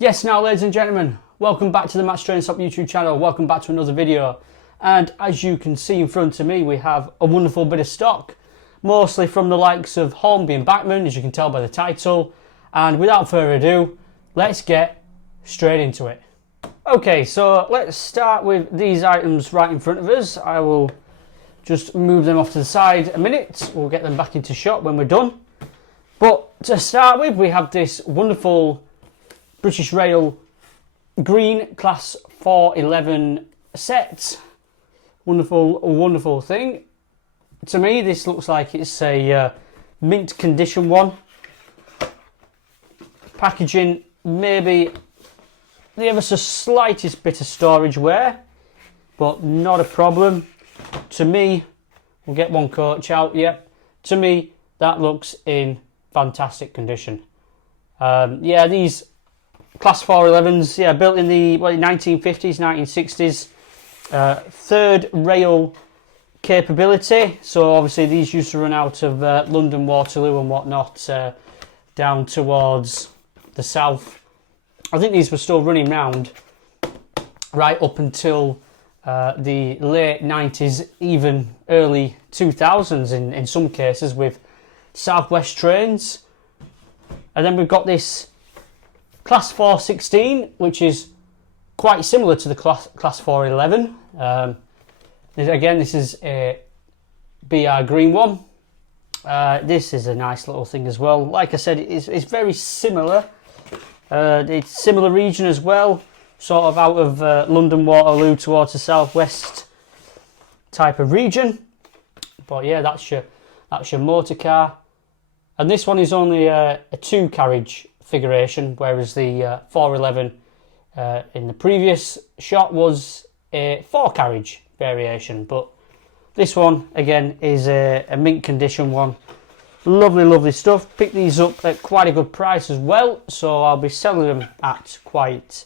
Yes, now ladies and gentlemen, welcome back to the Match Train Stop YouTube channel, welcome back to another video. And as you can see in front of me, we have a wonderful bit of stock, mostly from the likes of Hornby and Bachmann, as you can tell by the title. And without further ado, let's get straight into it. Okay, so let's start with these items right in front of us. I will just move them off to the side a minute, we'll get them back into shot when we're done. But to start with, we have this wonderful British Rail green class 411 set. Wonderful, wonderful thing. To me, this looks like it's a mint condition one. Packaging, maybe the ever so slightest bit of storage wear, but not a problem. To me, we'll get one coach out, yep. To me, that looks in fantastic condition. Yeah, these Class 411s, yeah, built in the 1950s, 1960s. Third rail capability, so obviously these used to run out of London Waterloo and whatnot down towards the south. I think these were still running round right up until the late 90s, even early 2000s in some cases with Southwest trains. And then we've got this Class 416, which is quite similar to the Class 411. Again, this is a BR green one. This is a nice little thing as well. Like I said, it's very similar. It's similar region as well, sort of out of London Waterloo towards the southwest type of region. But yeah, that's your motor car. And this one is only a 2-carriage configuration, whereas the 411 in the previous shot was a 4-carriage variation. But this one again is a mint condition one. Lovely stuff. Picked these up at quite a good price as well, so I'll be selling them at quite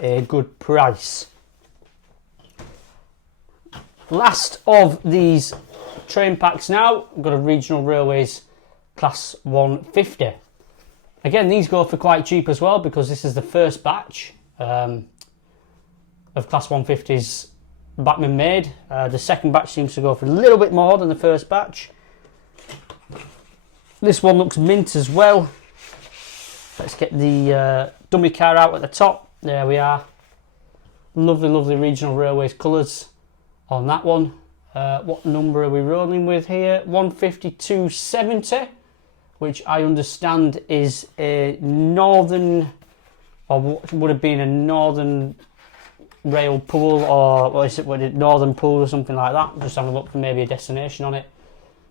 a good price. Last of these train packs now, I've got a Regional Railways Class 150. Again, these go for quite cheap as well, because this is the first batch of Class 150s Bachmann made. The second batch seems to go for a little bit more than the first batch. This one looks mint as well. Let's get the dummy car out at the top. There we are. Lovely Regional Railways colours on that one. What number are we rolling with here? 15270. Which I understand is a northern, or what would have been a northern rail pool, or what is it, northern pool or something like that. Just having a look for maybe a destination on it.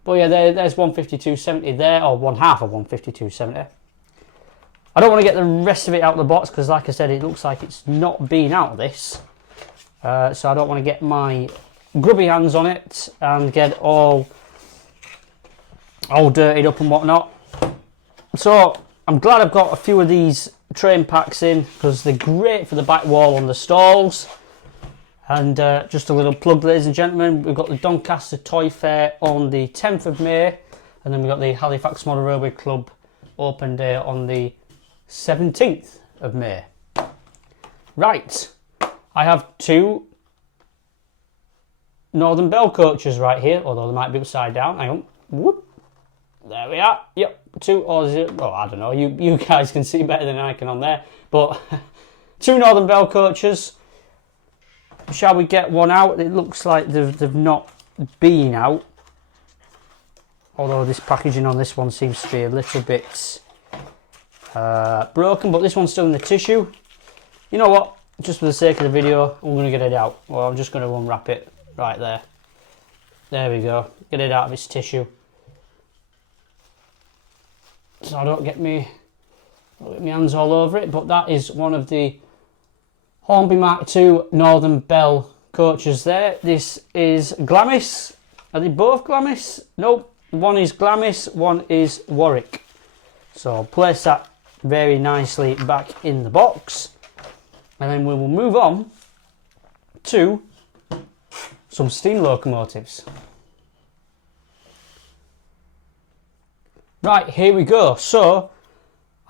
But yeah, there's 15270 there, or one half of 15270. I don't want to get the rest of it out of the box, because like I said, it looks like it's not been out of this. So I don't want to get my grubby hands on it and get all dirtied up and whatnot. So I'm glad I've got a few of these train packs in, because they're great for the back wall on the stalls. And just a little plug, ladies and gentlemen, we've got the Doncaster Toy Fair on the 10th of May, and then we've got the Halifax Model Railway Club Open Day on the 17th of May. Right, I have 2 Northern Belle coaches right here, although they might be upside down. Hang on. Whoop. There we are. Yep, 2 or 0. Oh, I don't know. You guys can see better than I can on there. But 2 Northern Belle coaches. Shall we get one out? It looks like they've not been out. Although this packaging on this one seems to be a little bit broken. But this one's still in the tissue. You know what? Just for the sake of the video, I'm going to get it out. Well, I'm just going to unwrap it right there. There we go. Get it out of its tissue, so I don't get my hands all over it. But that is one of the Hornby Mark II Northern Belle coaches there. This is Glamis. Are they both Glamis? Nope. One is Glamis, one is Warwick. So I'll place that very nicely back in the box. And then we will move on to some steam locomotives. Right, here we go. So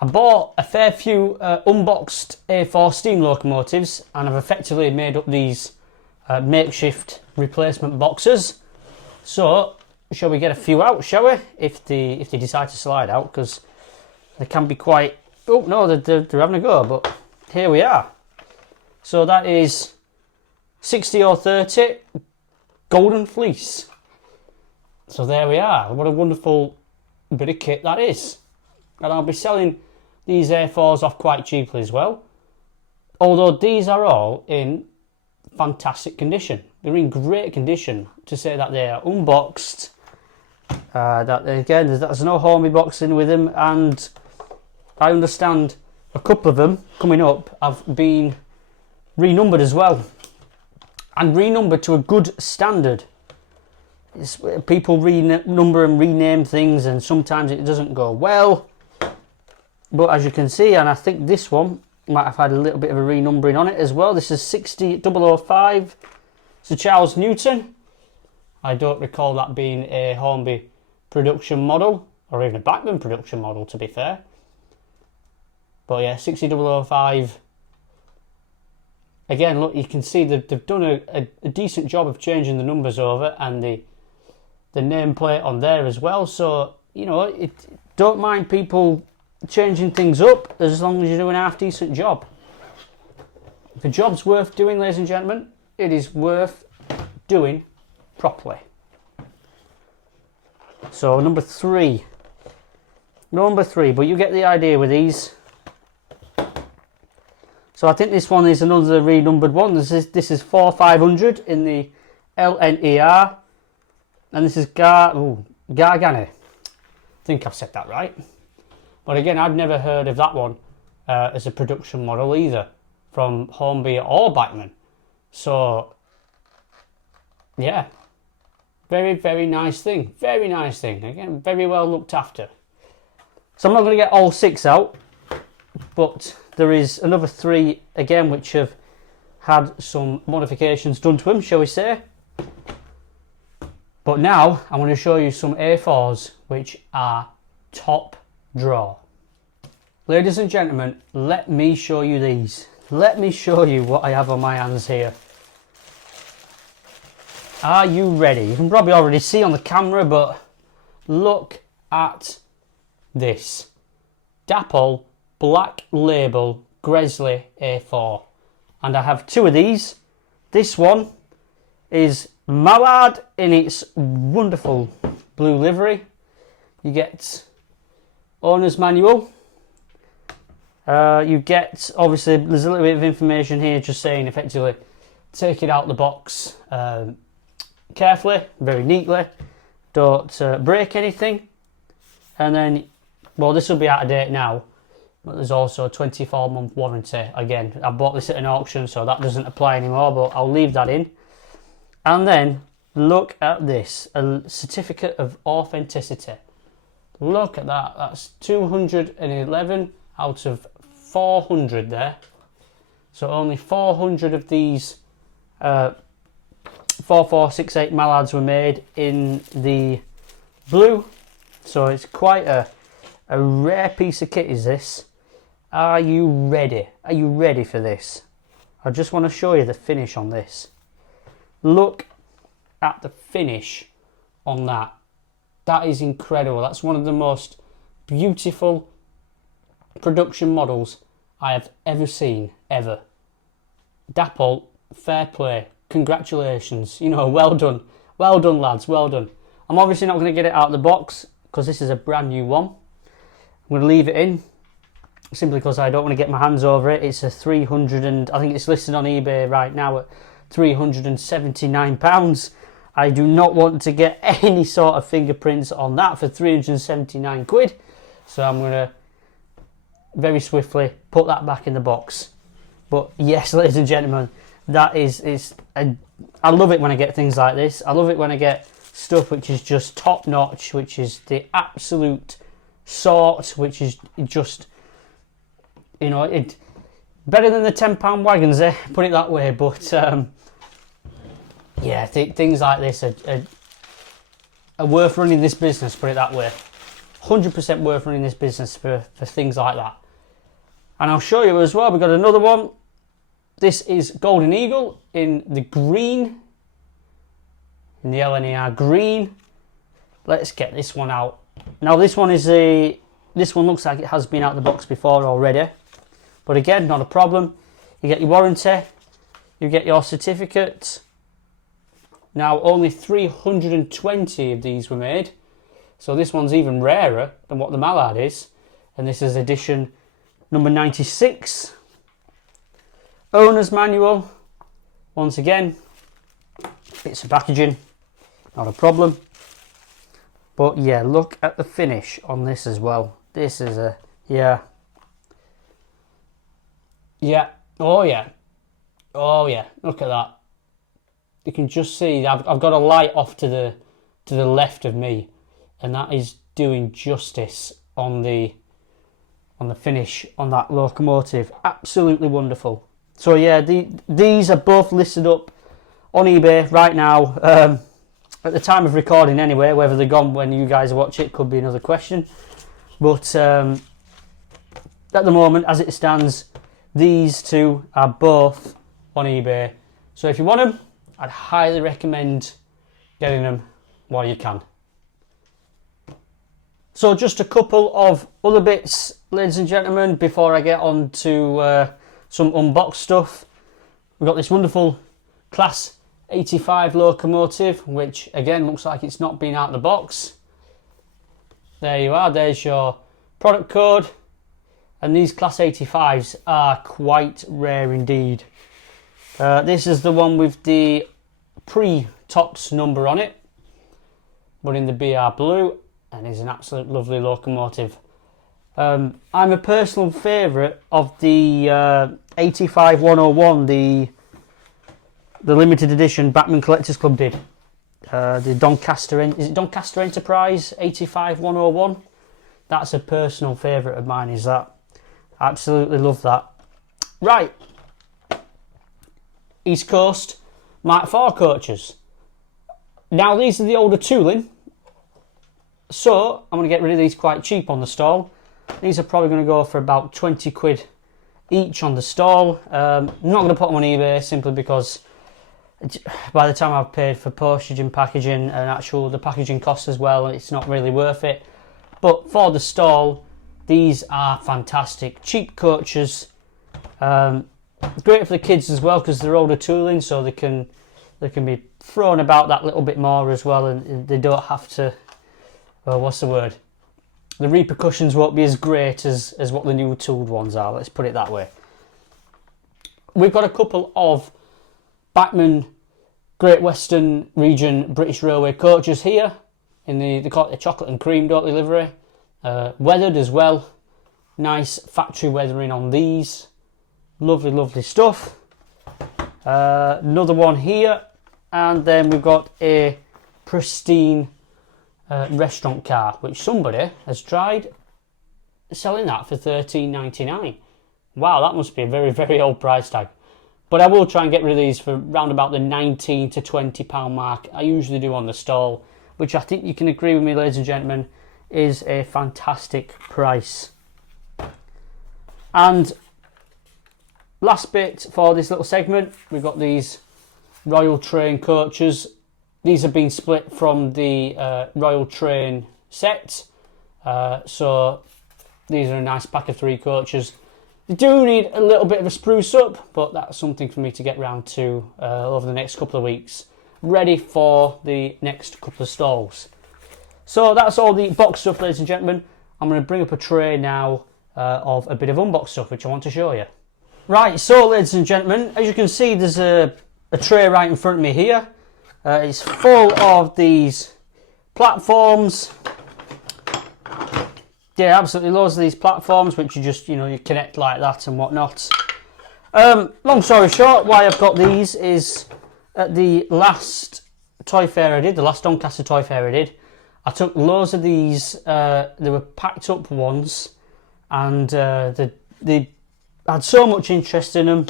I bought a fair few unboxed A4 steam locomotives, and I've effectively made up these makeshift replacement boxes. So, shall we get a few out, shall we? If they decide to slide out, because they can be quite... Oh, no, they're having a go, but here we are. So that is 60/30 Golden Fleece. So there we are. What a wonderful bit of kit that is. And I'll be selling these A4s off quite cheaply as well. Although these are all in fantastic condition. They're in great condition to say that they are unboxed. That again, there's no Hornby boxing with them, and I understand a couple of them coming up have been renumbered as well, and renumbered to a good standard. People renumber and rename things, and sometimes it doesn't go well. But as you can see, and I think this one might have had a little bit of a renumbering on it as well. This is 60005. It's a Charles Newton. I don't recall that being a Hornby production model, or even a Bachmann production model, to be fair. But yeah, 60005. Again, look, you can see that they've done a decent job of changing the numbers over, and the nameplate on there as well. So, you know, don't mind people changing things up as long as you're doing a half decent job. If a job's worth doing, ladies and gentlemen, it is worth doing properly. So number three, but you get the idea with these. So I think this one is another renumbered one. This is 4500 in the LNER, and this is Gargani. I think I've said that right. But again, I've never heard of that one as a production model either, from Hornby or Bachmann. So, yeah, very, very nice thing. Very nice thing. Again, very well looked after. So I'm not going to get all 6 out, but there is another 3 again which have had some modifications done to them, shall we say. But now I'm going to show you some A4s which are top draw. Ladies and gentlemen, let me show you these. Let me show you what I have on my hands here. Are you ready? You can probably already see on the camera, but look at this. Dapol Black Label Gresley A4. And I have 2 of these. This one is Mallard in its wonderful blue livery. You get owner's manual. You get, obviously, there's a little bit of information here just saying effectively take it out the box carefully, very neatly, don't break anything. And then, well, this will be out of date now, but there's also a 24-month warranty. Again, I bought this at an auction, so that doesn't apply anymore, but I'll leave that in. And then look at this, a certificate of authenticity. Look at that, that's 211 out of 400 there. So only 400 of these 4468 Mallards were made in the blue. So it's quite a rare piece of kit is this. Are you ready? Are you ready for this? I just want to show you the finish on this. Look at the finish on that. That is incredible. That's one of the most beautiful production models I have ever seen, ever. Dapol, fair play. Congratulations. You know, well done. Well done, lads. Well done. I'm obviously not going to get it out of the box because this is a brand new one. I'm going to leave it in simply because I don't want to get my hands over it. It's a 300 and I think it's listed on eBay right now at £379. I do not want to get any sort of fingerprints on that for 379 quid. So I'm going to very swiftly put that back in the box. But yes, ladies and gentlemen, that I love it when I get things like this. I love it when I get stuff which is just top notch, which is the absolute sort, which is just, you know, it better than the £10 wagons, put it that way. But yeah, things like this are worth running this business, put it that way. 100% worth running this business for things like that. And I'll show you as well, we've got another one. This is Golden Eagle in the green, in the LNER green. Let's get this one out. Now this one looks like it has been out of the box before already, but again, not a problem. You get your warranty, you get your certificate. Now only 320 of these were made, so this one's even rarer than what the Mallard is, and this is edition number 96. Owner's manual, once again, bits of packaging, not a problem. But yeah, look at the finish on this as well. This is a, yeah, oh yeah, look at that. You can just see I've got a light off to the left of me, and that is doing justice on the finish on that locomotive. Absolutely wonderful. So yeah, these are both listed up on eBay right now. At the time of recording anyway, whether they're gone when you guys watch it could be another question. But at the moment, as it stands, these two are both on eBay. So if you want them, I'd highly recommend getting them while you can. So just a couple of other bits, ladies and gentlemen, before I get on to some unboxed stuff. We've got this wonderful Class 85 locomotive, which again looks like it's not been out of the box. There you are, there's your product code, and these Class 85s are quite rare indeed. This is the one with the pre-tops number on it, but in the BR blue, and is an absolute lovely locomotive. I'm a personal favourite of the 85 101, the limited edition Bachmann Collectors Club did. The Doncaster, is it Doncaster Enterprise 85 101? That's a personal favourite of mine, is that. Absolutely love that. Right. East Coast Mark IV coaches. Now these are the older tooling, so I'm going to get rid of these quite cheap on the stall. These are probably going to go for about 20 quid each on the stall. I'm not going to put them on eBay simply because by the time I've paid for postage and packaging and the packaging costs as well, it's not really worth it. But for the stall, these are fantastic. Cheap coaches. Great for the kids as well because they're older tooling, so they can be thrown about that little bit more as well, and they don't have to, well, what's the word? The repercussions won't be as great as what the new tooled ones are, let's put it that way. We've got a couple of Bachmann Great Western Region British Railway coaches here in they call it the chocolate and cream, don't they, livery? Weathered as well. Nice factory weathering on these. Lovely, lovely stuff. Another one here, and then we've got a pristine restaurant car, which somebody has tried selling that for $13.99. Wow, that must be a very, very old price tag. But I will try and get rid of these for round about the £19 to £20 mark. I usually do on the stall, which I think you can agree with me, ladies and gentlemen, is a fantastic price. And last bit for this little segment, we've got these Royal Train coaches. These have been split from the Royal Train set, so these are a nice pack of 3 coaches. They do need a little bit of a spruce up, but that's something for me to get round to over the next couple of weeks, ready for the next couple of stalls. So that's all the box stuff, ladies and gentlemen. I'm going to bring up a tray now of a bit of unboxed stuff, which I want to show you. Right, so ladies and gentlemen, as you can see, there's a tray right in front of me here. It's full of these platforms. Yeah, absolutely loads of these platforms, which you just, you connect like that and whatnot. Long story short, why I've got these is at the last toy fair I did, the last Doncaster toy fair I did, I took loads of these, they were packed up ones, and they had so much interest in them.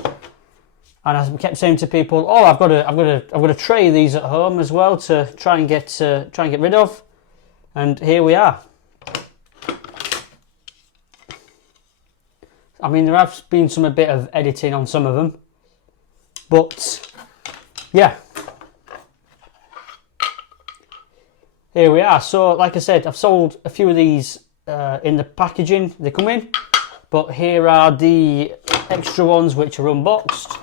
And I kept saying to people, "Oh, I've got a tray of these at home as well to try and get rid of." And here we are. I mean, there has been a bit of editing on some of them, but yeah, here we are. So like I said, I've sold a few of these in the packaging they come in, but here are the extra ones which are unboxed,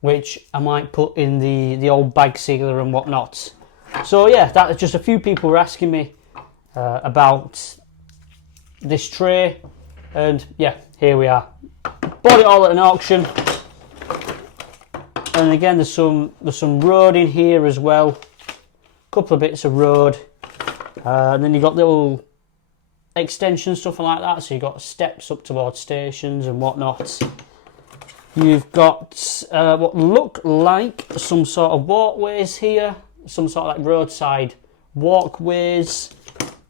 which I might put in the old bag sealer and whatnot. So yeah, that's just a few people were asking me about this tray, and yeah, here we are. Bought it all at an auction, and again there's some road in here as well, a couple of bits of road, and then you got little extension stuff like that, so you've got steps up towards stations and whatnot. You've got what look like some sort of walkways here, some sort of like roadside walkways,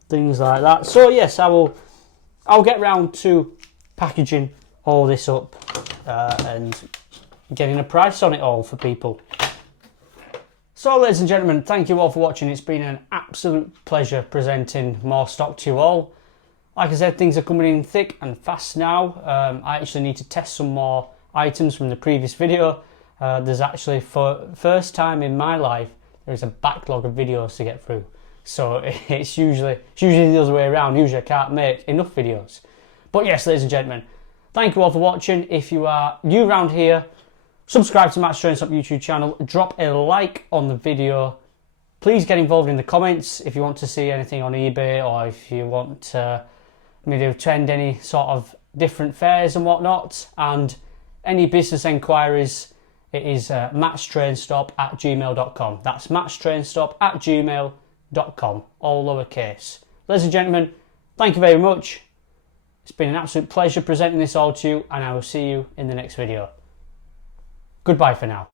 things like that. So yes, I'll get round to packaging all this up and getting a price on it all for people. So ladies and gentlemen, thank you all for watching. It's been an absolute pleasure presenting more stock to you all. Like I said, things are coming in thick and fast now. I actually need to test some more items from the previous video. There's actually, for first time in my life, there's a backlog of videos to get through. So it's usually the other way around. Usually I can't make enough videos. But yes, ladies and gentlemen, thank you all for watching. If you are new around here, subscribe to Matt's Train Stop YouTube channel. Drop a like on the video. Please get involved in the comments if you want to see anything on eBay, or if you want me to attend any sort of different fairs and whatnot. And any business enquiries, it is mattstrainstop@gmail.com. That's mattstrainstop@gmail.com, all lowercase. Ladies and gentlemen, thank you very much. It's been an absolute pleasure presenting this all to you, and I will see you in the next video. Goodbye for now.